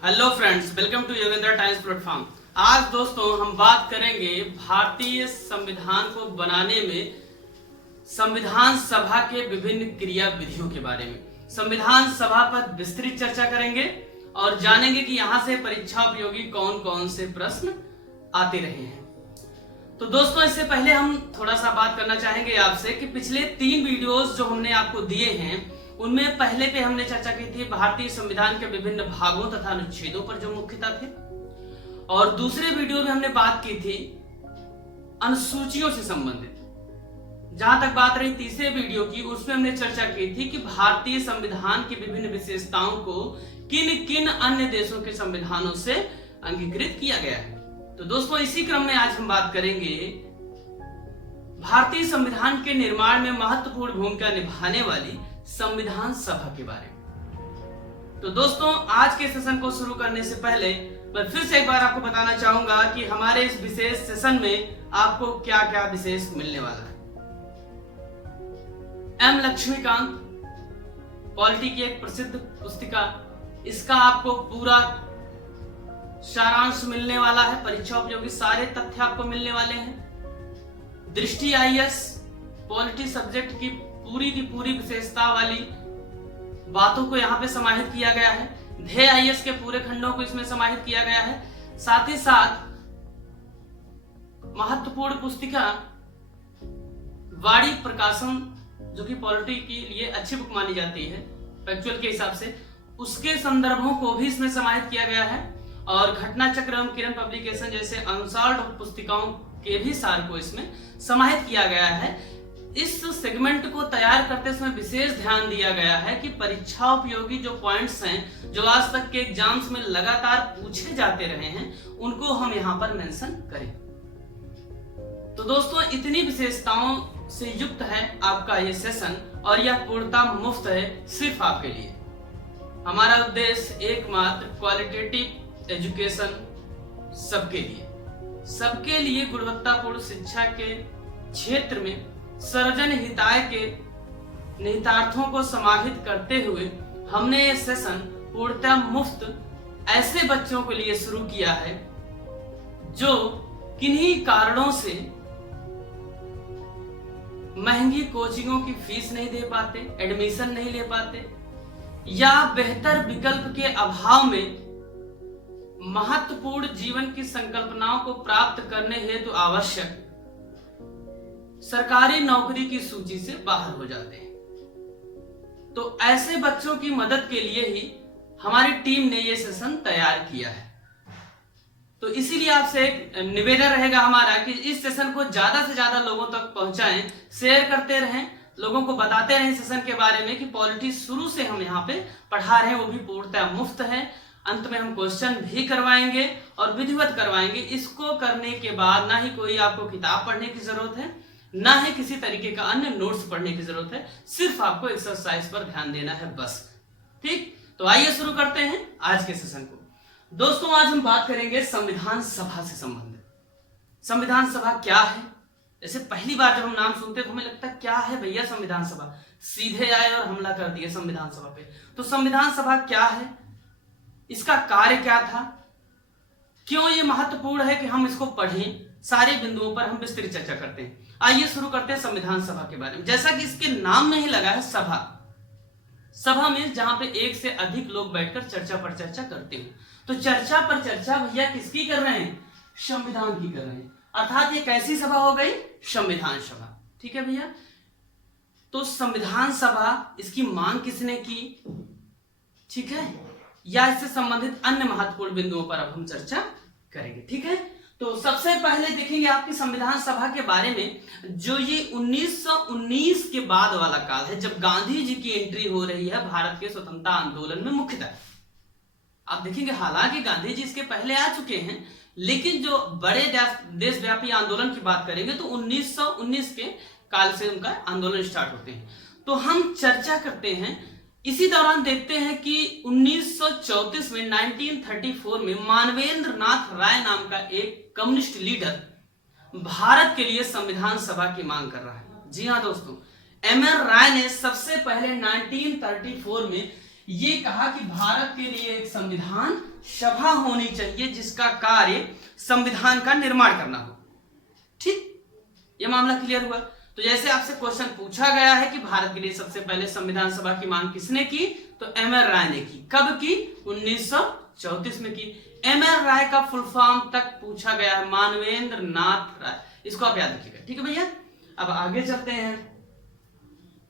Hello friends, welcome to Yogendra Times platform. आज दोस्तों हम बात करेंगे भारतीय संविधान को बनाने में संविधान सभा के विभिन्न क्रिया विधियों के बारे में। संविधान सभा पर विस्तृत चर्चा करेंगे और जानेंगे कि यहाँ से परीक्षा उपयोगी कौन कौन से प्रश्न आते रहे हैं। तो दोस्तों इससे पहले हम थोड़ा सा बात करना चाहेंगे आपसे कि पिछले 3 वीडियोस जो हमने आपको दिए हैं उनमें पहले पे हमने चर्चा की थी भारतीय संविधान के विभिन्न भागों तथा अनुच्छेदों पर जो मुख्यतः थे, और दूसरे वीडियो में हमने बात की थी अनुसूचियों से संबंधित। जहां तक बात रही तीसरे वीडियो की, उसमें हमने चर्चा की थी कि भारतीय संविधान की विभिन्न विशेषताओं को किन किन अन्य देशों के संविधानों से अंगीकृत किया गया है। तो दोस्तों इसी क्रम में आज हम बात करेंगे भारतीय संविधान के निर्माण में महत्वपूर्ण भूमिका निभाने वाली संविधान सभा के बारे में। तो दोस्तों आज के सेशन को शुरू करने से पहले मैं फिर से एक बार आपको बताना चाहूंगा कि हमारे इस विशेष सेशन में आपको क्या क्या विशेष मिलने वाला है। एम लक्ष्मीकांत पॉलिटी की एक प्रसिद्ध पुस्तिका, इसका आपको पूरा सारांश मिलने वाला है। परीक्षा उपयोगी सारे तथ्य आपको मिलने वाले हैं। दृष्टि आईएएस पॉलिटी सब्जेक्ट की पूरी विशेषता वाली बातों को यहाँ पे समाहित किया गया है। ध्येय आईएएस के पूरे खंडों को इसमें समाहित किया गया है। साथ ही साथ महत्वपूर्ण पुस्तिका वाणी प्रकाशन, जो कि पॉलिटी के लिए अच्छी बुक मानी जाती है फैक्चुअल के हिसाब से, उसके संदर्भों को भी इसमें समाहित किया गया है। और घटना चक्र एवं किरण पब्लिकेशन जैसे अनसॉल्व्ड पुस्तिकाओं के भी सार को इसमें समाहित किया गया है। इस सेगमेंट को तैयार करते समय विशेष ध्यान दिया गया है कि परीक्षा उपयोगी जो पॉइंट्स हैं जो आज तक के एग्जाम्स में लगातार पूछे जाते रहे हैं उनको हम यहाँ पर मेंशन करें। तो दोस्तों इतनी विशेषताओं से युक्त है आपका ये सेशन, और यह पूर्णतः मुफ्त है सिर्फ आपके लिए। हमारा उद्देश्य एकमात्र क्वालिटेटिव एजुकेशन सबके लिए गुणवत्तापूर्ण शिक्षा के क्षेत्र में सर्वजन हिताय के निहितार्थों को समाहित करते हुए हमने ये सेशन पूर्णतः मुफ्त ऐसे बच्चों के लिए शुरू किया है जो किन्हीं कारणों से महंगी कोचिंगों की फीस नहीं दे पाते, एडमिशन नहीं ले पाते, या बेहतर विकल्प के अभाव में महत्वपूर्ण जीवन की संकल्पनाओं को प्राप्त करने हेतु आवश्यक सरकारी नौकरी की सूची से बाहर हो जाते हैं। तो ऐसे बच्चों की मदद के लिए ही हमारी टीम ने यह सेशन तैयार किया है। तो इसीलिए आपसे एक निवेदन रहेगा हमारा कि इस सेशन को ज्यादा से ज्यादा लोगों तक पहुंचाएं, शेयर करते रहें, लोगों को बताते रहें सेशन के बारे में कि पॉलिटी शुरू से हम यहाँ पे पढ़ा रहे हैं, वो भी पूर्णतः मुफ्त है। अंत में हम क्वेश्चन भी करवाएंगे और विधिवत करवाएंगे। इसको करने के बाद ना ही कोई आपको किताब पढ़ने की जरूरत है, ना ही किसी तरीके का अन्य नोट्स पढ़ने की जरूरत है, सिर्फ आपको एक्सरसाइज पर ध्यान देना है बस। ठीक, तो आइए शुरू करते हैं आज के सेशन को। दोस्तों आज हम बात करेंगे संविधान सभा से संबंधित। संविधान सभा क्या है? जैसे पहली बार जब हम नाम सुनते तो हमें लगता है क्या है भैया संविधान सभा, सीधे आए और हमला कर दिए संविधान सभा पे। तो संविधान सभा क्या है, इसका कार्य क्या था, क्यों ये महत्वपूर्ण है कि हम इसको पढ़ें, सारे बिंदुओं पर हम विस्तृत चर्चा करते हैं। आइए शुरू करते हैं संविधान सभा के बारे में। जैसा कि इसके नाम में ही लगा है सभा, सभा में जहां पे एक से अधिक लोग बैठकर चर्चा पर चर्चा करते हैं। तो चर्चा पर चर्चा भैया किसकी कर रहे हैं? संविधान की कर रहे हैं। अर्थात ये कैसी सभा हो गई? संविधान सभा। ठीक है भैया, तो संविधान सभा इसकी मांग किसने की, ठीक है, या इससे संबंधित अन्य महत्वपूर्ण बिंदुओं पर अब हम चर्चा करेंगे। ठीक है, तो सबसे पहले देखेंगे आपकी संविधान सभा के बारे में, जो ये 1919 के बाद वाला काल है जब गांधी जी की एंट्री हो रही है भारत के स्वतंत्रता आंदोलन में। मुख्यतः आप देखेंगे हालांकि गांधी जी इसके पहले आ चुके हैं, लेकिन जो बड़े देशव्यापी आंदोलन की बात करेंगे तो 1919 के काल से उनका आंदोलन स्टार्ट होते हैं। तो हम चर्चा करते हैं। इसी दौरान देखते हैं कि 1934 में 1934 में मानवेंद्र नाथ राय नाम का एक कम्युनिस्ट लीडर भारत के लिए संविधान सभा की मांग कर रहा है। जी हाँ दोस्तों, एम एन राय ने सबसे पहले 1934 में ये कहा कि भारत के लिए एक संविधान सभा होनी चाहिए जिसका कार्य संविधान का निर्माण करना हो। ठीक, ये मामला क्लियर हुआ। तो जैसे आपसे क्वेश्चन पूछा गया है कि भारत के लिए सबसे पहले संविधान सभा की मांग किसने की, तो एम.एन. राय ने की। कब की? 1934 में की। एम.एन. राय का फुल फॉर्म तक पूछा गया है, मानवेंद्र नाथ राय, इसको आप याद रखिएगा। ठीक है भैया, अब आगे चलते हैं।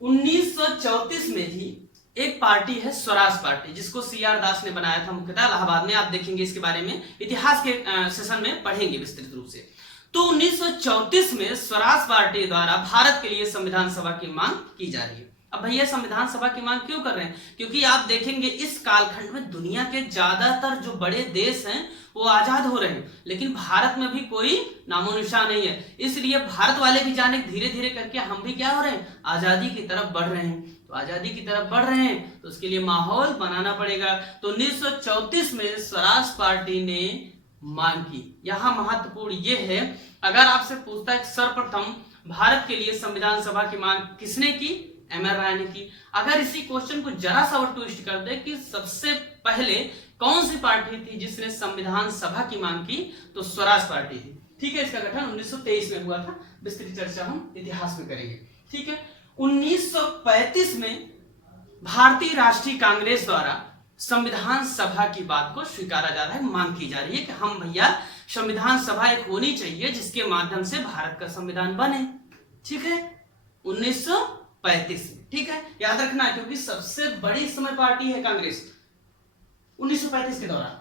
1934 में ही एक पार्टी है स्वराज पार्टी, जिसको सी.आर. दास ने बनाया था, मुख्यतः इलाहाबाद में। आप देखेंगे इसके बारे में इतिहास के सेशन में पढ़ेंगे विस्तृत रूप से। तो 1934 में स्वराज पार्टी द्वारा भारत के लिए संविधान सभा की मांग की जा रही है। अब भैया संविधान सभा की मांग क्यों कर रहे हैं? क्योंकि आप देखेंगे इस कालखंड में दुनिया के ज्यादातर जो बड़े देश हैं वो आजाद हो रहे हैं, लेकिन भारत में भी कोई नामो निशान नहीं है। इसलिए भारत वाले भी जाने धीरे धीरे करके हम भी क्या हो रहे हैं, आजादी की तरफ बढ़ रहे हैं। तो आजादी की तरफ बढ़ रहे हैं तो उसके लिए माहौल बनाना पड़ेगा। तो 1934 में स्वराज पार्टी ने मांग की। यहां महत्वपूर्ण ये है, अगर आपसे पूछता है सर्वप्रथम भारत के लिए संविधान सभा की मांग किसने की, एम.एन. राय ने की। अगर इसी क्वेश्चन को जरा सा और ट्विस्ट कर दे कि सबसे पहले कौन सी पार्टी थी जिसने संविधान सभा की मांग की, तो स्वराज पार्टी थी। ठीक है, इसका गठन 1923 में हुआ था। विस्तृत चर्चा हम इतिहास में करेंगे। ठीक है, 1935 में भारतीय राष्ट्रीय कांग्रेस द्वारा संविधान सभा की बात को स्वीकारा जा रहा है, मांग की जा रही है कि हम भैया संविधान सभा एक होनी चाहिए जिसके माध्यम से भारत का संविधान बने। ठीक है, 1935 में। ठीक है, याद रखना है क्योंकि सबसे बड़ी इस समय पार्टी है कांग्रेस 1935 के दौरान।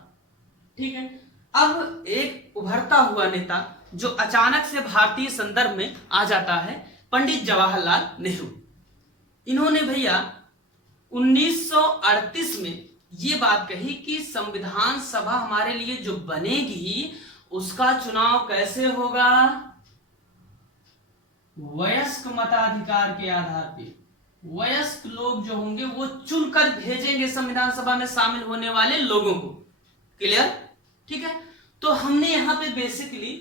ठीक है, अब एक उभरता हुआ नेता जो अचानक से भारतीय संदर्भ में आ जाता है, पंडित जवाहरलाल नेहरू। इन्होंने भैया 1938 में ये बात कही कि संविधान सभा हमारे लिए जो बनेगी उसका चुनाव कैसे होगा, वयस्क मताधिकार के आधार पे। वयस्क लोग जो होंगे वो चुनकर भेजेंगे संविधान सभा में शामिल होने वाले लोगों को। क्लियर? ठीक है, तो हमने यहां पे बेसिकली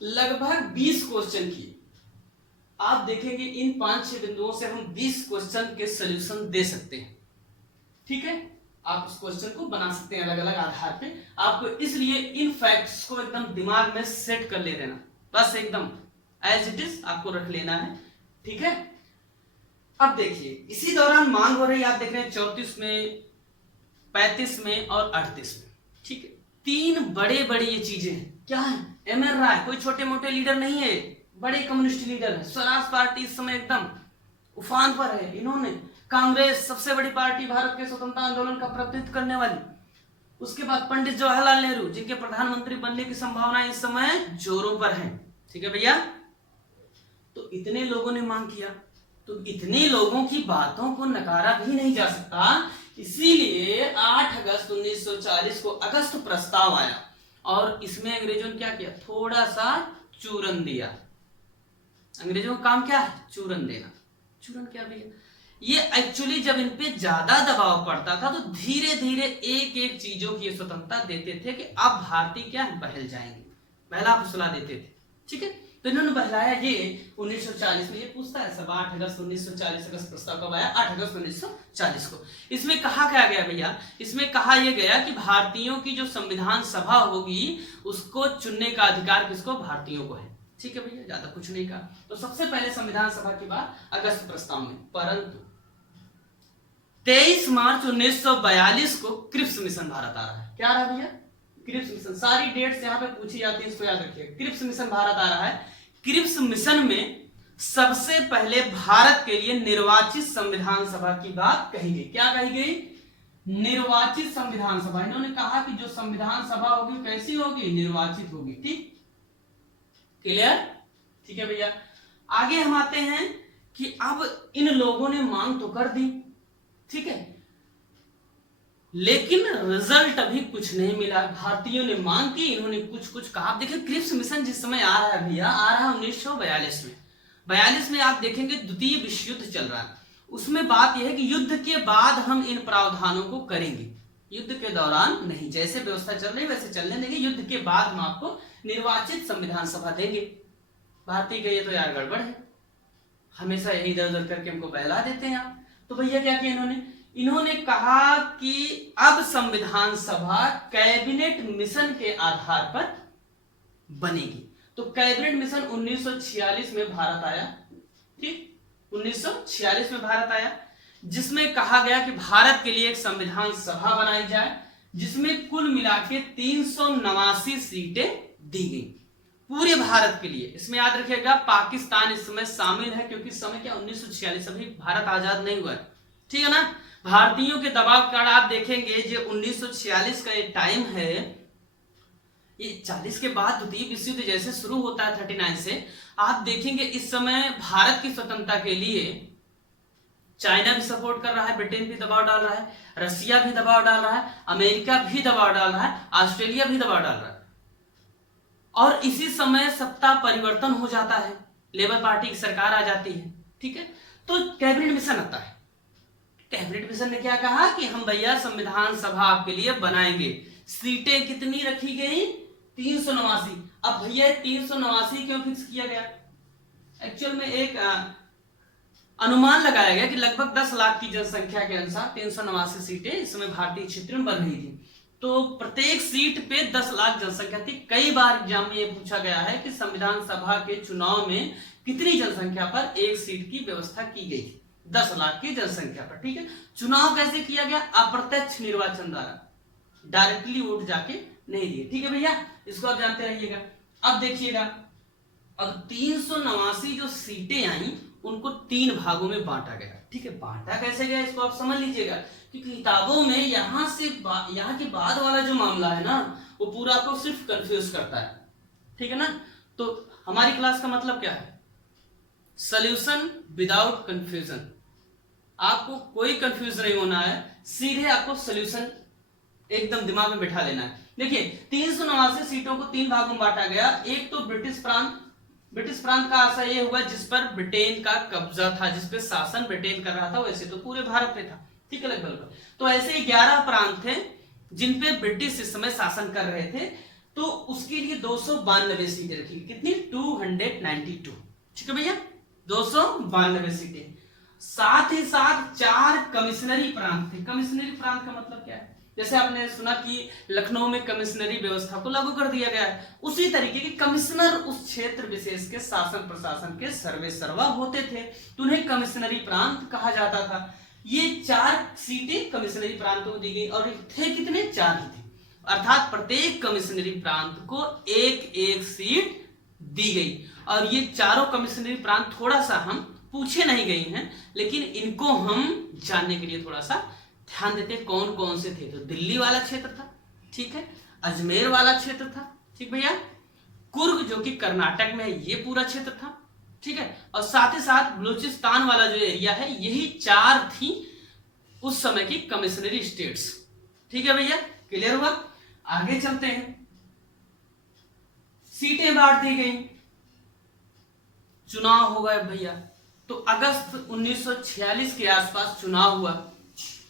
लगभग 20 क्वेश्चन किए। आप देखेंगे इन 5-6 बिंदुओं से हम 20 क्वेश्चन के सॉल्यूशन दे सकते हैं। ठीक है, आप उस क्वेश्चन को बना सकते हैं अलग अलग आधार पे। आपको इसलिए इन फैक्ट्स को एकदम दिमाग में सेट कर ले देना, बस एकदम एज इट इज आपको रख लेना है। ठीक है, अब देखिए इसी दौरान मांग हो रही है, आप देख रहे हैं 34 में, 35 में और 38 में। ठीक है, 3 बड़े बड़े ये चीजें हैं। क्या है? एम.एन. राय कोई छोटे मोटे लीडर नहीं है, बड़े कम्युनिस्ट लीडर है। स्वराज पार्टी इस समय एकदम उफान पर है। इन्होंने कांग्रेस सबसे बड़ी पार्टी भारत के स्वतंत्रता आंदोलन का प्रतिनिधित्व करने वाली। उसके बाद पंडित जवाहरलाल नेहरू जिनके प्रधानमंत्री बनने की संभावना इस समय जोरों पर है। ठीक है भैया, तो इतने लोगों ने मांग किया, तो इतने लोगों की बातों को नकारा भी नहीं जा सकता। इसीलिए 8 अगस्त 1940 को अगस्त प्रस्ताव आया और इसमें अंग्रेजों ने क्या किया, थोड़ा सा चूरन दिया। अंग्रेजों का काम क्या है? चूरन देना। चूरन क्या भैया? ये एक्चुअली जब इन पे ज्यादा दबाव पड़ता था तो धीरे धीरे एक एक चीजों की स्वतंत्रता देते थे कि अब भारतीय क्या बहल जाएंगे, बहला फुसला देते थे। ठीक है, तो इन्होंने बहलाया ये 1940 में। ये पूछता है सब 8 अगस्त 1940 अगस्त प्रस्ताव कब आया? 8 अगस्त 1940 को। इसमें कहा क्या गया भैया? इसमें कहा यह गया कि भारतीयों की जो संविधान सभा होगी उसको चुनने का अधिकार किसको? भारतीयों को है। ठीक है भैया, ज्यादा कुछ नहीं कहा। तो सबसे पहले संविधान सभा की बात अगस्त प्रस्ताव में, परंतु 23 मार्च 1942 को क्रिप्स मिशन भारत आ रहा है। क्या आ रहा है भैया? Cripps mission. सारी डेट्स यहाँ पे पूछी जाती है, इसको याद रखिए। क्रिप्स मिशन भारत आ रहा है। क्रिप्स मिशन में सबसे पहले भारत के लिए निर्वाचित संविधान सभा की बात कही गई। क्या कही गई? निर्वाचित संविधान सभा। इन्होंने कहा कि जो संविधान सभा होगी कैसी होगी? निर्वाचित होगी। ठीक, क्लियर? ठीक है भैया, आगे हम आते हैं कि अब इन लोगों ने मांग तो कर दी, ठीक है, लेकिन रिजल्ट अभी कुछ नहीं मिला। भारतीयों ने मांग की, इन्होंने कुछ कुछ कहा। आप देखिए क्रिप्स मिशन जिस समय आ रहा है भैया, आ रहा है 1942 में। 42 में आप देखेंगे द्वितीय विश्व युद्ध चल रहा है। उसमें बात यह है कि युद्ध के बाद हम इन प्रावधानों को करेंगे, युद्ध के दौरान नहीं। जैसे व्यवस्था चल रही है वैसे चलने देंगे, युद्ध के बाद हम आपको निर्वाचित संविधान सभा देंगे। भारतीय का ये तो यार गड़बड़ है, हमेशा यही इधर उधर करके हमको बहला देते हैं आप। तो भैया क्या किया इन्होंने? इन्होंने कहा कि अब संविधान सभा कैबिनेट मिशन के आधार पर बनेगी। तो कैबिनेट मिशन 1946 में भारत आया, ठीक, 1946 में भारत आया, जिसमें कहा गया कि भारत के लिए एक संविधान सभा बनाई जाए, जिसमें कुल मिला के 389 सीटें दी गई पूरे भारत के लिए। इसमें याद रखिएगा पाकिस्तान इस समय शामिल है, क्योंकि इस समय क्या 1946 अभी भारत आजाद नहीं हुआ है, ठीक है ना। भारतीयों के दबाव के कारण आप देखेंगे जो 1946 का ये टाइम है, ये 40 के बाद द्वितीय विश्व युद्ध जैसे शुरू होता है 39 से, आप देखेंगे इस समय भारत की स्वतंत्रता के लिए चाइना भी सपोर्ट कर रहा है, ब्रिटेन भी दबाव डाल रहा है, रसिया भी दबाव डाल रहा है, अमेरिका भी दबाव डाल रहा है, ऑस्ट्रेलिया भी दबाव डाल रहा है। और इसी समय सत्ता परिवर्तन हो जाता है, लेबर पार्टी की सरकार आ जाती है, ठीक है। तो कैबिनेट मिशन आता है। कैबिनेट मिशन ने क्या कहा कि हम भैया संविधान सभा आपके लिए बनाएंगे। सीटें कितनी रखी गई? 389। अब भैया 389 क्यों फिक्स किया गया? एक्चुअल में एक अनुमान लगाया गया कि लगभग 10 लाख की जनसंख्या के अनुसार 389 सीटें इस समय भारतीय क्षेत्र में बन रही थी। तो प्रत्येक सीट पे 10 लाख जनसंख्या थी। कई बार एग्जाम में यह पूछा गया है कि संविधान सभा के चुनाव में कितनी जनसंख्या पर एक सीट की व्यवस्था की गई थी? 10 लाख की जनसंख्या पर, ठीक है। चुनाव कैसे किया गया? अप्रत्यक्ष निर्वाचन द्वारा, डायरेक्टली वोट जाके नहीं दिए, ठीक है भैया, इसको आप जानते रहिएगा। अब देखिएगा, अब 389 जो सीटें आई उनको 3 भागों में बांटा गया, ठीक है। बांटा कैसे गया इसको आप समझ लीजिएगा, क्योंकि किताबों में यहाँ के बाद वाला जो मामला है ना, वो पूरा आपको सिर्फ कंफ्यूज करता है, ठीक है ना। तो हमारी क्लास का मतलब क्या है? Solution without confusion. आपको कोई कंफ्यूज नहीं होना है, सीधे आपको सॉल्यूशन एकदम दिमाग में बैठा लेना है। देखिए 389 सीटों को 3 भागों में बांटा गया। एक तो ब्रिटिश प्रांत का आशय ये हुआ जिस पर ब्रिटेन का कब्जा था, जिस पे शासन ब्रिटेन कर रहा था, वैसे तो पूरे भारत पे था, ठीक है लगभग। तो ऐसे 11 प्रांत थे जिन पे ब्रिटिश इस समय शासन कर रहे थे। तो उसके लिए 292 सीटें रखी। कितनी? 292, ठीक है भैया, 292 सीटें। साथ ही साथ 4 कमिश्नरी प्रांत थे। कमिश्नरी प्रांत का मतलब क्या है? जैसे आपने सुना कि लखनऊ में कमिश्नरी व्यवस्था को लागू कर दिया गया है, उसी तरीके के कमिश्नर उस क्षेत्र विशेष के शासन प्रशासन के सर्वे सर्वा होते थे, तो उन्हें कमिश्नरी प्रांत कहा जाता था। ये 4 सीटें कमिश्नरी प्रांतों को दी गई, और थे कितने? 4 ही थे, अर्थात प्रत्येक कमिश्नरी प्रांत को एक सीट दी गई। और ये चारों कमिश्नरी प्रांत थोड़ा सा हम पूछे नहीं गए हैं, लेकिन इनको हम जानने के लिए थोड़ा सा ध्यान देते कौन कौन से थे। तो दिल्ली वाला क्षेत्र था, ठीक है, अजमेर वाला क्षेत्र था, ठीक भैया, कुर्ग जो कि कर्नाटक में है ये पूरा क्षेत्र था, ठीक है, और साथ ही साथ बलूचिस्तान वाला जो एरिया है, यही 4 थी उस समय की कमिश्नरी स्टेट्स, ठीक है भैया, क्लियर हुआ। आगे चलते हैं। सीटें बांट दी गई, चुनाव हो गए भैया। तो अगस्त 1946 के आसपास चुनाव हुआ,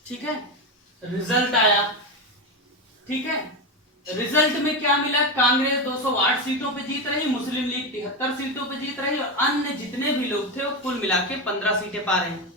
ठीक है, रिजल्ट आया, ठीक है। रिजल्ट में क्या मिला? कांग्रेस 208 सीटों पे जीत रही, मुस्लिम लीग 73 सीटों पे जीत रही, और अन्य जितने भी लोग थे वो कुल मिला के 15 सीटें पा रहे हैं।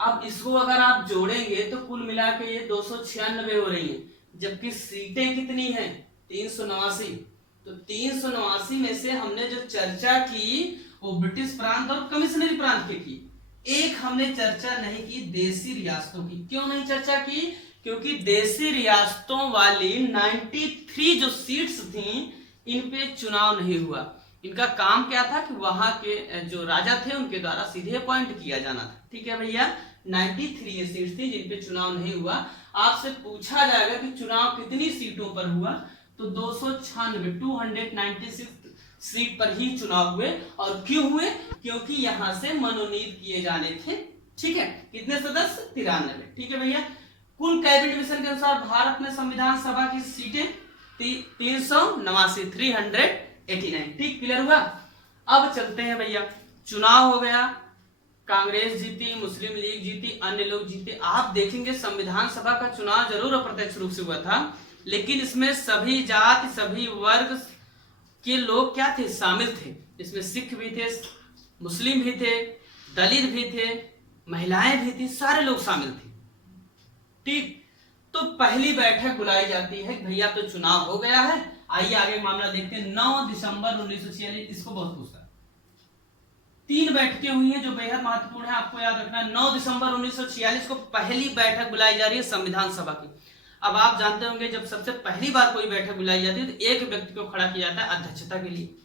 अब इसको अगर आप जोड़ेंगे तो कुल मिला के ये 296 हो रही है, जबकि सीटें कितनी हैं? 389। तो 389 में से हमने जो चर्चा की वो ब्रिटिश प्रांत और कमिश्नरी प्रांत की की। एक हमने चर्चा नहीं की देशी रियासतों की। क्यों नहीं चर्चा की? क्योंकि देशी रियासतों वाली 93 जो सीट्स थी इन पे चुनाव नहीं हुआ। इनका काम क्या था कि वहां के जो राजा थे उनके द्वारा सीधे अपॉइंट किया जाना था, ठीक है भैया। 93 ये सीट थी जिन पे चुनाव नहीं हुआ। आपसे पूछा जाएगा कि चुनाव कितनी सीटों पर हुआ, तो 296 सीट पर ही चुनाव हुए। और क्यों हुए? क्योंकि यहां से मनोनीत किए जाने थे, ठीक है। कितने सदस्य? 93, ठीक है भैया। कुल कैबिनेट मिशन के अनुसार भारत में संविधान सभा की सीटें 389, 389, ठीक, क्लियर हुआ। अब चलते हैं भैया, चुनाव हो गया, कांग्रेस जीती, मुस्लिम लीग जीती, अन्य लोग जीते। आप देखेंगे संविधान सभा का चुनाव जरूर अप्रत्यक्ष रूप से हुआ था, लेकिन इसमें सभी जाति सभी वर्ग के लोग क्या थे? शामिल थे। इसमें सिख भी थे, मुस्लिम भी थे, दलित भी थे, महिलाएं भी थी, सारे लोग शामिल थे। ठीक, तो पहली बैठक बुलाई जाती है, भैया तो चुनाव हो गया है, आइए आगे मामला देखते हैं। 9 दिसंबर 1946, इसको बहुत पूछता है। 3 बैठकें हुई हैं जो बेहद महत्वपूर्ण है, आपको याद रखना है। 9 दिसंबर 1946 को पहली बैठक बुलाई जा रही है संविधान सभा की। अब आप जानते होंगे जब सबसे पहली बार कोई बैठक बुलाई जाती है तो एक व्यक्ति को खड़ा किया जाता है अध्यक्षता के लिए।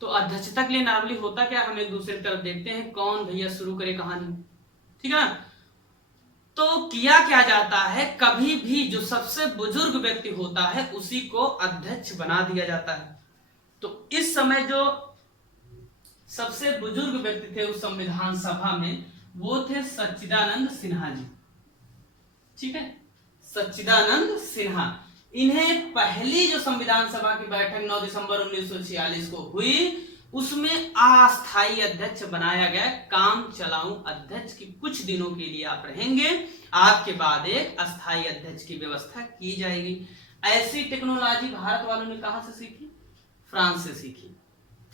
तो अध्यक्षता के लिए नॉर्मली होता क्या, हम एक दूसरे की तरफ देखते हैं कौन भैया शुरू करे कहानी, ठीक है ना। तो किया क्या जाता है, कभी भी जो सबसे बुजुर्ग व्यक्ति होता है उसी को अध्यक्ष बना दिया जाता है। तो इस समय जो सबसे बुजुर्ग व्यक्ति थे उस संविधान सभा में वो थे सच्चिदानंद सिन्हा जी, ठीक है, सच्चिदानंद सिन्हा। इन्हें पहली जो संविधान सभा की बैठक 9 दिसंबर 1946 को हुई उसमें अस्थायी अध्यक्ष बनाया गया। काम चलाऊ अध्यक्ष की कुछ दिनों के लिए आप रहेंगे, आपके बाद एक अस्थायी अध्यक्ष की व्यवस्था की जाएगी। ऐसी टेक्नोलॉजी भारत वालों ने कहां से सीखी, फ्रांस से सीखी,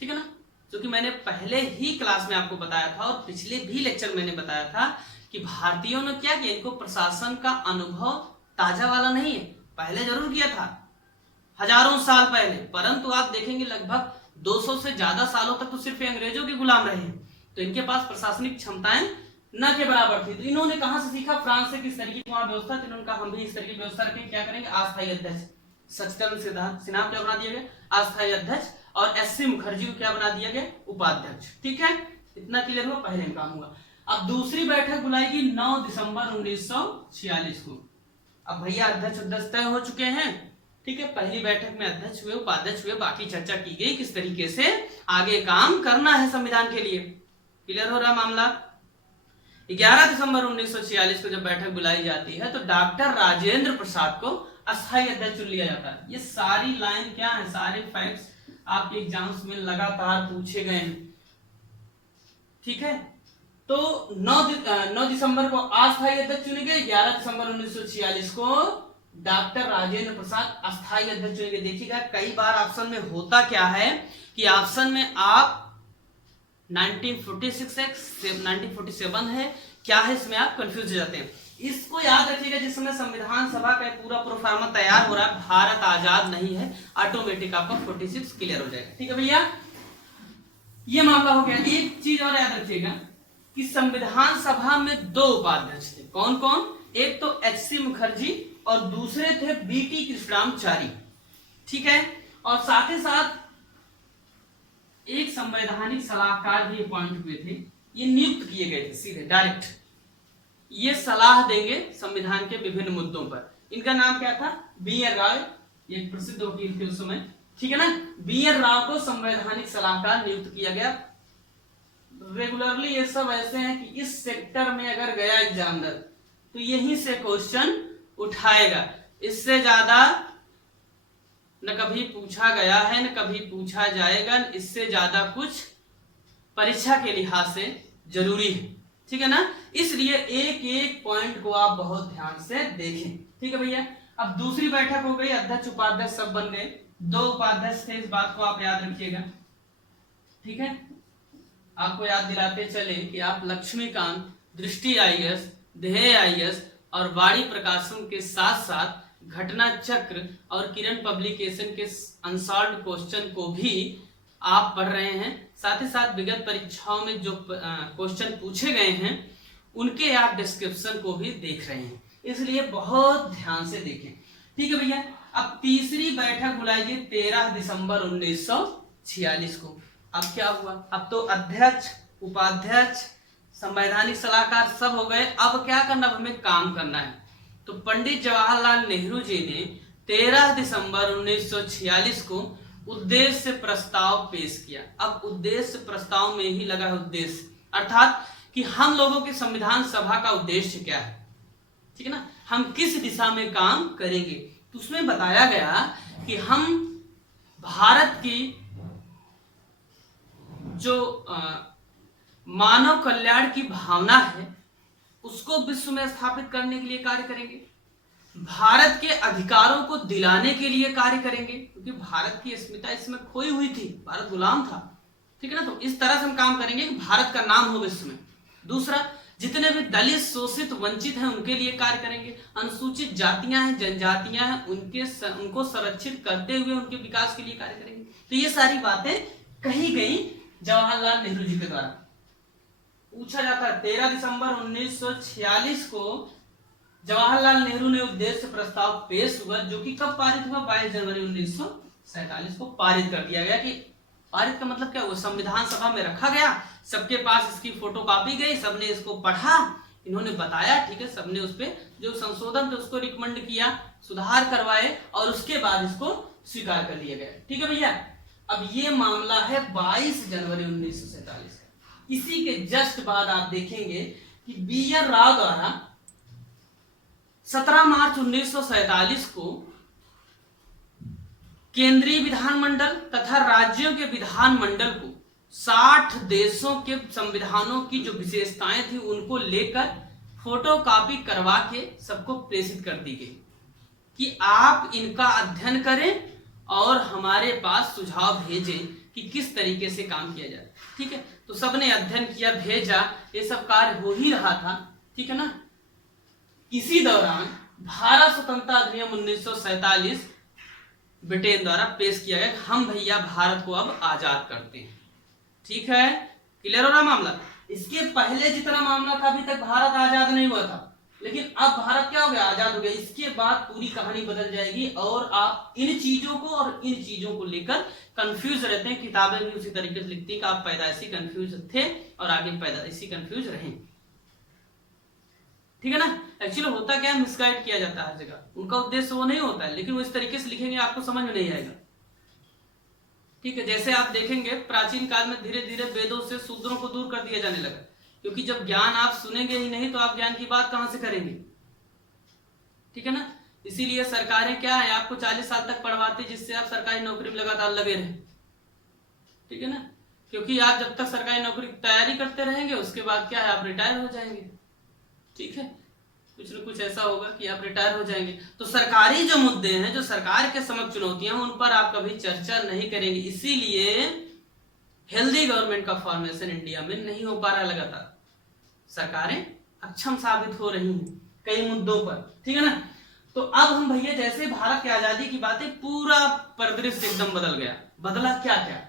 ठीक है ना। क्योंकि मैंने पहले ही क्लास में आपको बताया था और पिछले भी लेक्चर मैंने बताया था कि भारतीयों ने क्या किया, इनको प्रशासन का अनुभव ताजा वाला नहीं है, पहले जरूर किया था हजारों साल पहले, परंतु आप देखेंगे लगभग 200 से ज्यादा सालों तक तो सिर्फ अंग्रेजों के गुलाम रहे हैं, तो इनके पास प्रशासनिक क्षमताएं न के बराबर थी। तो इन्होंने कहां से सीखा, फ्रांस से। किस तरीके की वहां व्यवस्था थी, इन्होंने कहा हम भी इस तरीके की व्यवस्था रखेंगे, क्या करेंगे, अस्थायी अध्यक्ष। सच्चिदानंद सिन्हा क्या बना दिया गया, अस्थायी अध्यक्ष, और एस.सी. मुखर्जी को क्या बना दिया गया, उपाध्यक्ष। ठीक है, इतना क्लियर हुआ, पहले काम हुआ। अब दूसरी बैठक बुलाएगी 9 दिसंबर 1946 को। अब भैया अध्यक्ष तय हो चुके हैं, ठीक है। पहली बैठक में अध्यक्ष हुए, उपाध्यक्ष हुए, बाकी चर्चा की गई किस तरीके से आगे काम करना है संविधान के लिए। क्लियर हो रहा मामला। 11 दिसंबर 1946 को जब बैठक बुलाई जाती है तो डॉक्टर राजेंद्र प्रसाद को अस्थायी अध्यक्ष चुन लिया जाता है। ये सारी लाइन क्या है, सारे फैक्ट्स आपके एग्जाम्स में लगातार पूछे गए हैं, ठीक है। तो 9 दिसंबर को अस्थायी अध्यक्ष चुने गए, 11 दिसंबर 1946 को डॉक्टर राजेंद्र प्रसाद अस्थायी अध्यक्ष चुने गए। देखिएगा कई बार ऑप्शन में होता क्या है कि ऑप्शन में आप 1946 है, 1947 है, क्या है, इसमें आप कंफ्यूज हो जाते हैं। इसको याद रखिएगा, जिस समय संविधान सभा का पूरा प्रोफार्मा तैयार हो रहा है, भारत आजाद नहीं है, ऑटोमेटिक आपका 46 क्लियर हो जाएगा। ठीक है भैया, ये मामला हो गया। एक चीज और याद रखिएगा कि संविधान सभा में 2 उपाध्यक्ष थे। कौन कौन, एक तो एच.सी. मुखर्जी और दूसरे थे बी.टी. कृष्णाचारी, ठीक है। और साथ ही साथ एक संवैधानिक सलाहकार भी अपॉइंट हुए थे, ये नियुक्त किए गए थे सीधे डायरेक्ट, ये सलाह देंगे संविधान के विभिन्न मुद्दों पर। इनका नाम क्या था, बी.एन. राव, ये प्रसिद्ध वकील थे उस समय, ठीक है ना। बी.एन. राव को संवैधानिक सलाहकार नियुक्त किया गया। रेगुलरली ये सब ऐसे हैं कि इस सेक्टर में अगर गया एग्जामिनर तो यहीं से क्वेश्चन उठाएगा, इससे ज्यादा न कभी पूछा गया है न कभी पूछा जाएगा, इससे ज्यादा कुछ परीक्षा के लिहाज से जरूरी है, ठीक है ना। इसलिए एक एक पॉइंट को आप बहुत ध्यान से देखें, ठीक है भैया। अब दूसरी बैठक हो गई, अध्यक्ष उपाध्यक्ष सब बन गए, 2 उपाध्यक्ष थे, इस बात को आप याद रखिएगा, ठीक है। आपको याद दिलाते चले कि आप लक्ष्मीकांत, दृष्टि आईएएस, ध्येय आईएएस और वाणी प्रकाशन के साथ साथ घटना चक्र और किरण पब्लिकेशन के अनसॉल्व्ड क्वेश्चन को भी आप पढ़ रहे हैं। साथ ही साथ विगत परीक्षाओं में जो क्वेश्चन पूछे गए हैं उनके आप डिस्क्रिप्शन को भी देख रहे हैं, इसलिए बहुत ध्यान से देखें, ठीक है भैया। अब तीसरी बैठक बुलाई गई 13 दिसंबर 1946 को। अब क्या हुआ, अब तो अध्यक्ष, उपाध्यक्ष, संवैधानिक सलाहकार सब हो गए, अब क्या करना, अब हमें काम करना है। तो पंडित जवाहरलाल नेहरू जी ने 13 दिसंबर 1946 को उद्देश्य प्रस्ताव पेश किया। अब उद्देश्य प्रस्ताव में ही लगा है उद्देश्य, अर्थात कि हम लोगों के संविधान सभा का उद्देश्य क्या है, ठीक है ना, हम किस दिशा में काम करेंगे। तो उसमें बताया गया कि हम भारत की जो मानव कल्याण की भावना है उसको विश्व में स्थापित करने के लिए कार्य करेंगे, भारत के अधिकारों को दिलाने के लिए कार्य करेंगे, क्योंकि भारत की अस्मिता इसमें खोई हुई थी, भारत गुलाम था, ठीक है ना। तो इस तरह से हम काम करेंगे कि भारत का नाम हो विश्व में। दूसरा, जितने भी दलित, शोषित, वंचित हैं उनके लिए कार्य करेंगे। अनुसूचित जातियां हैं, जनजातियां हैं, उनको संरक्षित करते हुए उनके विकास के लिए कार्य करेंगे। तो ये सारी बातें कही गई जवाहरलाल नेहरू जी के द्वारा। पूछा जाता है 13 दिसंबर 1946 को जवाहरलाल नेहरू ने उद्देश्य प्रस्ताव पेश हुआ, जो कि कब पारित हुआ? 22 जनवरी 1947 को पारित कर दिया गया। कि पारित का मतलब क्या हुआ? संविधान सभा में रखा गया, सबके पास इसकी फोटोकॉपी गई, सबने इसको पढ़ा, इन्होंने बताया, ठीक है, सबने उस पे जो संशोधन थे उसको रिकमेंड किया, सुधार करवाए और उसके बाद इसको स्वीकार कर लिया गया। ठीक है भैया। अब ये मामला है 22 जनवरी 1947 का। इसी के जस्ट बाद आप देखेंगे कि बी.आर. राव द्वारा 17 मार्च 1947 को केंद्रीय विधानमंडल तथा राज्यों के विधानमंडल को 60 देशों के संविधानों की जो विशेषताएं थी उनको लेकर फोटोकॉपी करवा के सबको प्रेषित कर दी गई कि आप इनका अध्ययन करें और हमारे पास सुझाव भेजें कि किस तरीके से काम किया जाए। ठीक है, तो सबने अध्ययन किया, भेजा, ये सब कार्य हो ही रहा था। ठीक है ना। इसी दौरान भारत स्वतंत्रता अधिनियम 1947 ब्रिटेन द्वारा पेश किया गया। हम भैया भारत को अब आजाद करते हैं। ठीक है, क्लियर हो रहा मामला। इसके पहले जितना मामला था अभी तक भारत आजाद नहीं हुआ था, लेकिन अब भारत क्या हो गया? आजाद हो गया। इसके बाद पूरी कहानी बदल जाएगी और आप इन चीजों को और इन चीजों को लेकर कंफ्यूज रहते हैं। किताबें भी उसी तरीके से लिखती है कि आप पैदाइशी कंफ्यूज थे और आगे पैदाइशी कंफ्यूज रहे। ठीक है ना। एक्चुअली होता क्या है, मिसगाइड किया जाता है हर जगह। उनका उद्देश्य वो नहीं होता है, लेकिन वो इस तरीके से लिखेंगे आपको समझ में नहीं आएगा। ठीक है, जैसे आप देखेंगे प्राचीन काल में धीरे धीरे वेदों से शूद्रों को दूर कर दिया जाने लगा, क्योंकि जब ज्ञान आप सुनेंगे ही नहीं तो आप ज्ञान की बात कहां से करेंगे। ठीक है ना। इसीलिए सरकारें क्या है, आपको 40 साल तक पढ़वाती, जिससे आप सरकारी नौकरी में लगातार लगे रहें। ठीक है ना, क्योंकि आप जब तक सरकारी नौकरी की तैयारी करते रहेंगे उसके बाद क्या है, आप रिटायर हो जाएंगे। ठीक है, कुछ न कुछ ऐसा होगा कि आप रिटायर हो जाएंगे। तो सरकारी जो मुद्दे हैं, जो सरकार के समक्ष चुनौतियां, उन पर आप कभी चर्चा नहीं करेंगे। इसीलिए हेल्दी गवर्नमेंट का फॉर्मेशन इंडिया में नहीं हो पा रहा। लगातार सरकारें अक्षम साबित हो रही हैं कई मुद्दों पर। ठीक है ना। तो अब हम भैया जैसे भारत की आजादी की बातें, पूरा परिदृश्य एकदम बदल गया। बदला क्या क्या?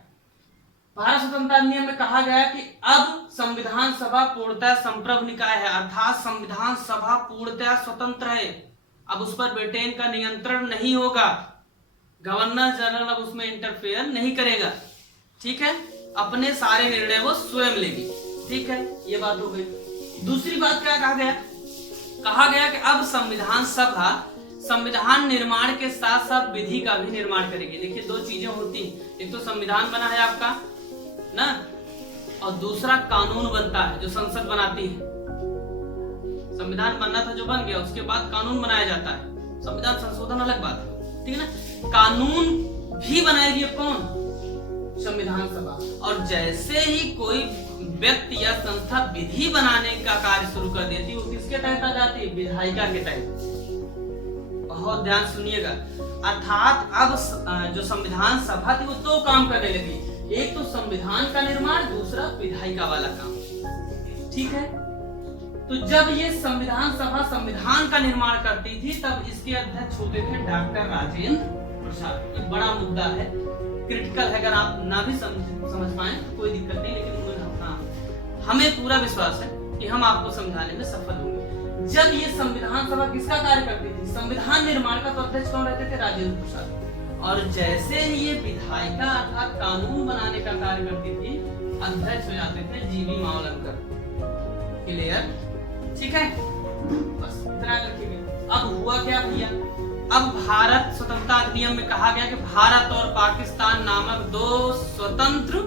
भारत स्वतंत्रता अधिनियम में कहा गया कि अब संविधान सभा पूर्णतः संप्रभु निकाय है, अर्थात संविधान सभा पूर्णतः स्वतंत्र है। अब उस पर ब्रिटेन का नियंत्रण नहीं होगा, गवर्नर जनरल अब उसमें इंटरफेयर नहीं करेगा। ठीक है, अपने सारे निर्णय वो स्वयं लेगी। ठीक है, ये बात हो गई। दूसरी बात क्या कहा गया? कहा गया कि अब संविधान सभा संविधान निर्माण के साथ साथ विधि का भी निर्माण करेगी। देखिए, दो चीजें होती हैं, एक तो संविधान बना है आपका ना, और दूसरा कानून बनता है जो संसद बनाती है। संविधान बनना था जो बन गया, उसके बाद कानून बनाया जाता है। संविधान संशोधन अलग बात है। ठीक है ना। कानून भी बनाएगी कौन? संविधान सभा। और जैसे ही कोई व्यक्ति या संस्था विधि बनाने का कार्य शुरू कर देती है, वो किसके तहत आ जाती है? विधायिका के तहत। बहुत ध्यान सुनिएगा। अर्थात अब जो संविधान सभा थी वो दो काम करने लगी, एक तो संविधान का निर्माण, दूसरा विधायिका वाला काम। ठीक है। तो जब ये संविधान सभा संविधान का निर्माण करती थी, तब इसके अध्यक्ष होते थे डॉक्टर राजेंद्र प्रसाद। ये बड़ा मुद्दा है, क्रिटिकल है। अगर आप ना भी समझ पाए तो कोई दिक्कत नहीं, लेकिन हमें पूरा विश्वास है कि हम आपको समझाने में सफल होंगे। जब ये संविधान सभा किसका कार्य करती थी? संविधान निर्माण का। तो अध्यक्ष कौन रहते थे? राजेंद्र प्रसाद। और जैसे ही ये विधायिका अर्थात कानून बनाने का कार्य करती थी, अध्यक्ष हो जाते थे जीवी मावलंकर। क्लियर? ठीक है, बस इतना रखिएगा। अब हुआ क्या भैया? अब भारत स्वतंत्रता अधिनियम में कहा गया कि भारत और पाकिस्तान नामक दो स्वतंत्र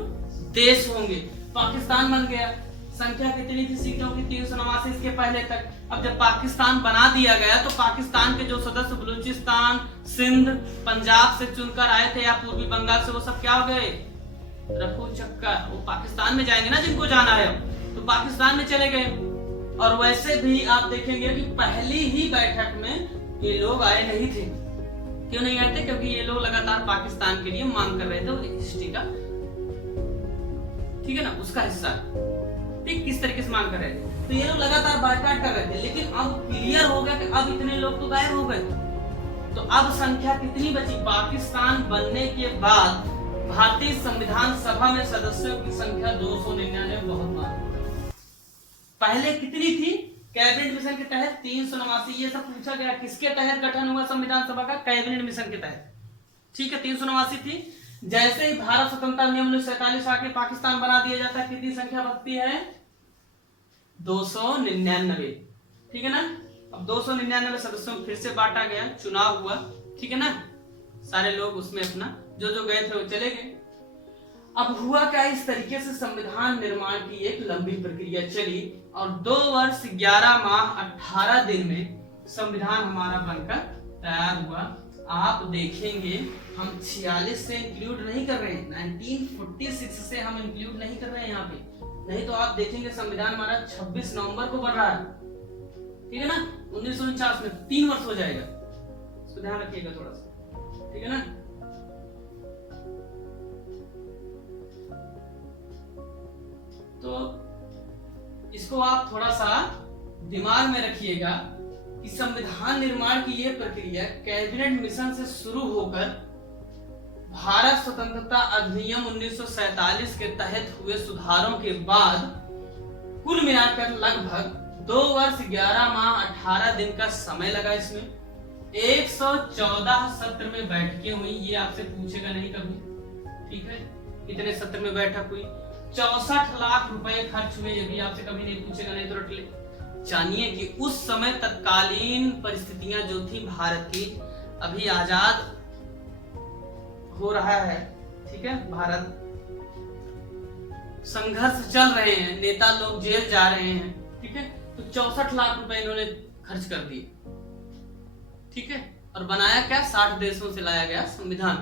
देश होंगे। पाकिस्तान बन गया। संख्या कितनी थी सीटों की? 389 इसके पहले तक। अब जब पाकिस्तान बना दिया गया तो पाकिस्तान के जो सदस्य बलूचिस्तान, सिंध, पंजाब से चुनकर आए थे या पूर्वी बंगाल से, वो सब क्या हो गए? रफू चक्कर। वो पाकिस्तान में जाएंगे ना, जिनको जाना है तो पाकिस्तान में चले गए। और वैसे भी आप देखेंगे कि पहली ही बैठक में ये लोग आए नहीं थे। क्यों नहीं आए थे? क्योंकि ये लोग लगातार पाकिस्तान के लिए मांग कर रहे थे हिस्ट्री का, ठीक है ना, उसका हिस्सा। ठीक, किस तरीके से मांग कर रहे थे? तो ये लोग लगातार बायकॉट कर रहे थे, लेकिन अब क्लियर हो गया कि अब इतने लोग तो गायब हो गए। तो अब संख्या कितनी बची? पाकिस्तान बनने के बाद भारतीय संविधान सभा में सदस्यों की संख्या 299 बहुत मानी। पहले कितनी थी? कैबिनेट मिशन के तहत 389। ये सब पूछा गया किसके तहत गठन हुआ संविधान सभा का? कैबिनेट मिशन के तहत। ठीक है, 389 थी। जैसे ही भारत स्वतंत्रता नियम 1947 आके पाकिस्तान बना दिया जाता है, कितनी संख्या बढ़ती है? 299। ठीक है ना। अब 299 सदस्यों को फिर से बांटा गया, चुनाव हुआ। ठीक है ना, सारे लोग उसमें अपना जो गए थे वो चले गए। अब हुआ क्या, इस तरीके से संविधान निर्माण की एक लंबी प्रक्रिया चली और 2 वर्ष 11 माह 18 दिन में संविधान हमारा बनकर तैयार हुआ। आप देखेंगे हम 46 से इंक्लूड नहीं कर रहे हैं, 1946 से हम इंक्लूड नहीं कर रहे हैं यहाँ पे। नहीं तो आप देखेंगे संविधान हमारा 26 नवंबर को बन रहा है। ठीक है ना, 1949 में 3 वर्ष हो जाएगा। इसको ध्यान रखिएगा थोड़ा सा। ठीक है ना। तो इसको आप थोड़ा सा दिमाग में रखिएगा कि संविधान निर्माण की यह प्रक्रिया कैबिनेट मिशन से शुरू होकर भारत स्वतंत्रता अधिनियम 1947 के तहत हुए सुधारों के बाद कुल मिलाकर लगभग 2 वर्ष 11 माह 18 दिन का समय लगा। इसमें 114 सत्र में बैठकें हुई। ये आपसे पूछेगा नहीं कभी। ठीक है, कितने सत्र में बैठक हुई? 64 लाख रुपए खर्च हुए। ये भी आपसे कभी नहीं पूछेगा, नहीं तो रट ले। जानिए कि उस समय तत्कालीन परिस्थितियां जो थी भारत की, अभी आजाद हो रहा है। ठीक है, भारत संघर्ष चल रहे हैं, नेता लोग जेल जा रहे हैं। ठीक है, तो 64 लाख रुपए इन्होंने खर्च कर दिए। ठीक है, और बनाया क्या? 60 देशों से लाया गया संविधान।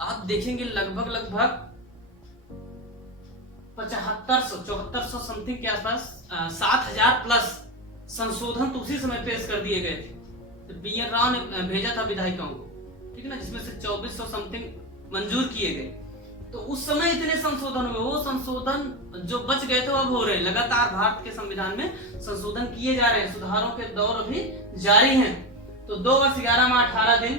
आप देखेंगे लगभग 7500-7400 समथिंग के आसपास 7000 प्लस संशोधन तो उसी समय पेश कर दिए गए थे। तो बी.एन. राव ने भेजा था विधायिकाओं को। ठीक है ना, जिसमें से 2400 समथिंग मंजूर किए गए। तो उस समय इतने संशोधन हुए। वो संशोधन जो बच गए थे वो अब हो रहे हैं। लगातार भारत के संविधान में संशोधन किए जा रहे हैं। सुधारों के दौर अभी जारी हैं। तो 2 वर्ष 11 माह 18 दिन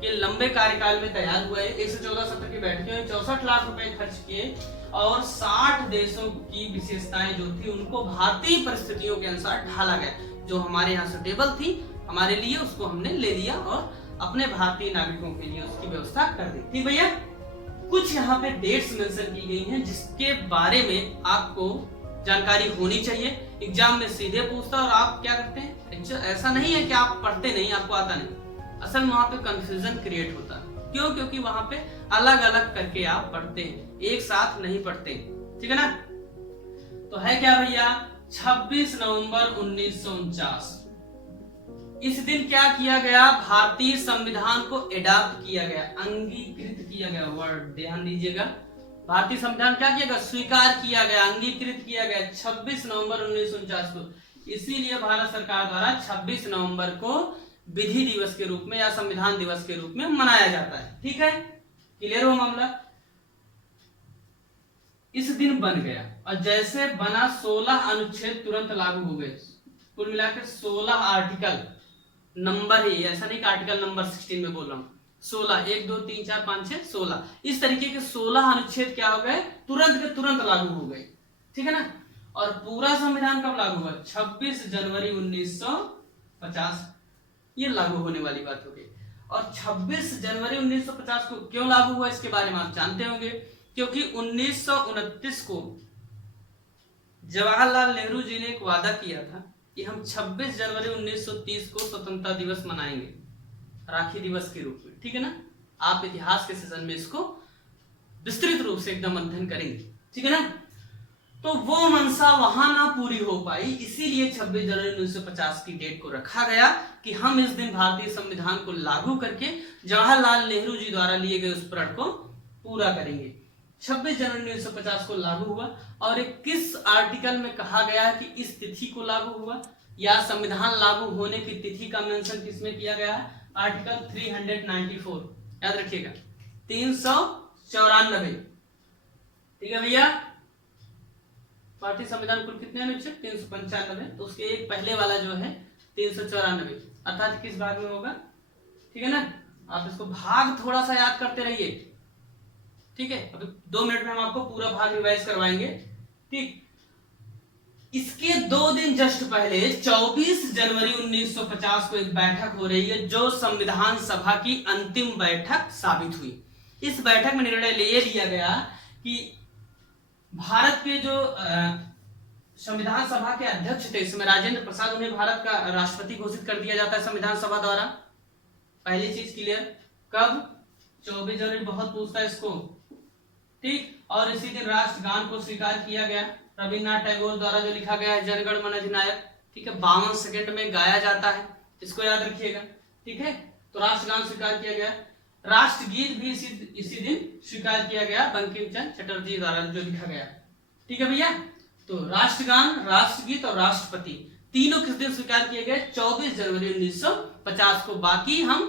के लंबे कार्यकाल में तैयार हुआ है। 114 सत्र की बैठकें हुई, 64 लाख रुपए खर्च किए और 60 देशों की विशेषताएं जो थी उनको भारतीय परिस्थितियों के अनुसार ढाला गया। जो हमारे यहाँ सुटेबल थी हमारे लिए, उसको हमने ले लिया और अपने भारतीय नागरिकों के लिए उसकी व्यवस्था कर दी। ठीक भैया, कुछ यहाँ पे डेट्स मेंशन की गई हैं जिसके बारे में आपको जानकारी होनी चाहिए। एग्जाम में सीधे पूछता और आप क्या करते हैं? ऐसा नहीं है कि आप पढ़ते नहीं, आपको आता नहीं। असल में वहां पे कंफ्यूजन क्रिएट होता है। क्यों? क्योंकि वहां पे अलग अलग करके आप पढ़ते हैं, एक साथ नहीं पढ़ते। ठीक है ना। तो है क्या भैया? 26 नवंबर 1949। इस दिन क्या किया गया? भारतीय संविधान को एडॉप्ट किया गया, अंगीकृत किया गया। वर्ड ध्यान दीजिएगा। भारतीय संविधान क्या किया गया? स्वीकार किया गया, अंगीकृत किया गया 26 नवंबर 1949 को। इसीलिए भारत सरकार द्वारा 26 नवंबर को विधि दिवस के रूप में या संविधान दिवस के रूप में मनाया जाता है। ठीक है, क्लियर हो मामला? इस दिन बन गया और जैसे बना 16 अनुच्छेद तुरंत लागू हो गए। कुल मिलाकर 16 आर्टिकल, नंबर ही, ऐसा नहीं कि आर्टिकल नंबर 16 में बोल रहा हूं। 16, 1 2 3 4 5 6 16, इस तरीके के 16 अनुच्छेद क्या हो गए? तुरंत के तुरंत लागू हो गए। ठीक है ना। और पूरा संविधान कब लागू हुआ? 26 जनवरी 1950। ये लागू होने वाली बात हो गई। और 26 जनवरी 1950 को क्यों लागू हुआ इसके बारे में आप जानते होंगे। क्योंकि 1929 को जवाहरलाल नेहरू जी ने एक वादा किया था कि हम 26 जनवरी 1930 को स्वतंत्रता दिवस मनाएंगे, राखी दिवस के रूप में। ठीक है ना। आप इतिहास के सेशन में इसको विस्तृत रूप से एकदम अध्ययन करेंगे। ठीक है ना। तो वो मंशा वहां ना पूरी हो पाई, इसीलिए 26 जनवरी 1950 की डेट को रखा गया कि हम इस दिन भारतीय संविधान को लागू करके जवाहरलाल नेहरू जी द्वारा लिए गए उस प्रण को पूरा करेंगे। 26 जनवरी 1950 को लागू हुआ और किस आर्टिकल में कहा गया कि इस तिथि को लागू हुआ या संविधान लागू होने की तिथि का मेंशन किसमें किया गया है? आर्टिकल 394, याद रखिएगा, 394। ठीक है भैया। भारतीय संविधान कुल कितने अनुच्छेद? 395। तो उसके एक पहले वाला जो है 394, अर्थात किस भाग में होगा? ठीक है ना, आप इसको भाग थोड़ा सा याद करते रहिए। ठीक है, अभी 2 मिनट में हम आपको पूरा भाग रिवाइज करवाएंगे। ठीक, इसके 2 दिन जस्ट पहले 24 जनवरी 1950 को एक बैठक हो रही है जो संविधान सभा की अंतिम बैठक साबित हुई। इस बैठक में निर्णय ये लिया गया कि भारत के जो संविधान सभा के अध्यक्ष थे, इसमें राजेंद्र प्रसाद, उन्हें भारत का राष्ट्रपति घोषित कर दिया जाता है संविधान सभा द्वारा। पहली चीज क्लियर। कब? 24 जनवरी, बहुत पूछता है इसको। ठीक, और इसी दिन राष्ट्रगान को स्वीकार किया गया, रविन्द्रनाथ टैगोर द्वारा जो लिखा गया है, जनगण मन अधिनायक। ठीक है, 52 सेकंड में गाया जाता है, इसको याद रखिएगा। ठीक है, तो राष्ट्रगान स्वीकार किया गया। राष्ट्रगीत भी इसी दिन स्वीकार किया गया, बंकिम चंद्र चटर्जी द्वारा जो लिखा गया। ठीक है भैया, तो राष्ट्रगान, राष्ट्रगीत और राष्ट्रपति तीनों किस दिन स्वीकार किए गए? 24 जनवरी 1950 को। बाकी हम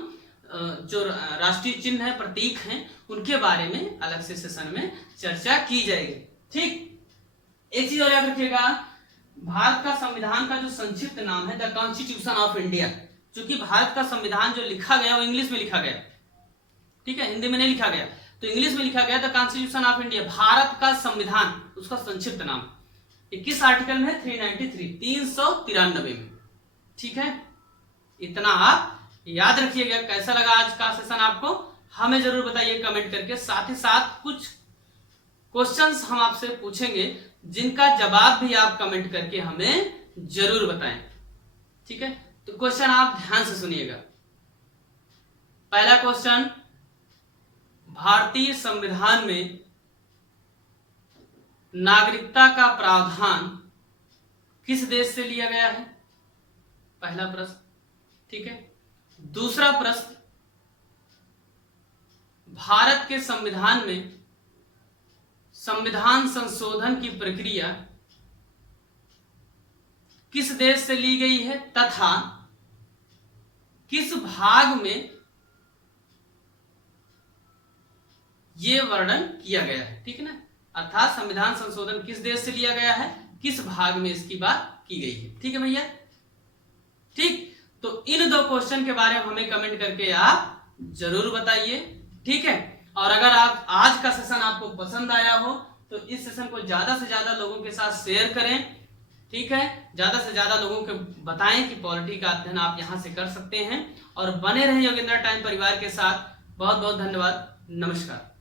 जो राष्ट्रीय चिन्ह है, प्रतीक हैं, उनके बारे में अलग से सेशन में चर्चा की जाएगी। ठीक, एक चीज और याद रखिएगा, भारत का संविधान का जो संक्षिप्त नाम है द कॉन्स्टिट्यूशन ऑफ इंडिया, क्योंकि भारत का संविधान जो लिखा गया वो इंग्लिश में लिखा गया। ठीक है, हिंदी में नहीं लिखा गया, तो इंग्लिश में लिखा गया the constitution of India, Bharat का संविधान, उसका संक्षिप्त नाम। 21 आर्टिकल में 393 में। ठीक है, इतना आप याद रखिएगा। कैसा लगा आज का सेशन आपको? हमें जरूर बताइए कमेंट करके। साथ ही साथ कुछ क्वेश्चंस हम आपसे पूछेंगे जिनका जवाब भी आप कमेंट करके हमें जरूर बताएं। ठीक है, तो क्वेश्चन आप ध्यान से सुनिएगा। पहला क्वेश्चन, भारतीय संविधान में नागरिकता का प्रावधान किस देश से लिया गया है? पहला प्रश्न। ठीक है, दूसरा प्रश्न, भारत के संविधान में संविधान संशोधन की प्रक्रिया किस देश से ली गई है तथा किस भाग में यह वर्णन किया गया है? ठीक है ना, अर्थात संविधान संशोधन किस देश से लिया गया है, किस भाग में इसकी बात की गई है। ठीक है भैया, ठीक, तो इन 2 क्वेश्चन के बारे में हमें कमेंट करके आप जरूर बताइए। ठीक है, और अगर आप आज का सेशन आपको पसंद आया हो तो इस सेशन को ज्यादा से ज्यादा लोगों के साथ शेयर करें। ठीक है, ज्यादा से ज्यादा लोगों को बताएं कि पॉलिटी का अध्ययन आप यहां से कर सकते हैं, और बने रहें योगेंद्र टाइम परिवार के साथ। बहुत बहुत धन्यवाद, नमस्कार।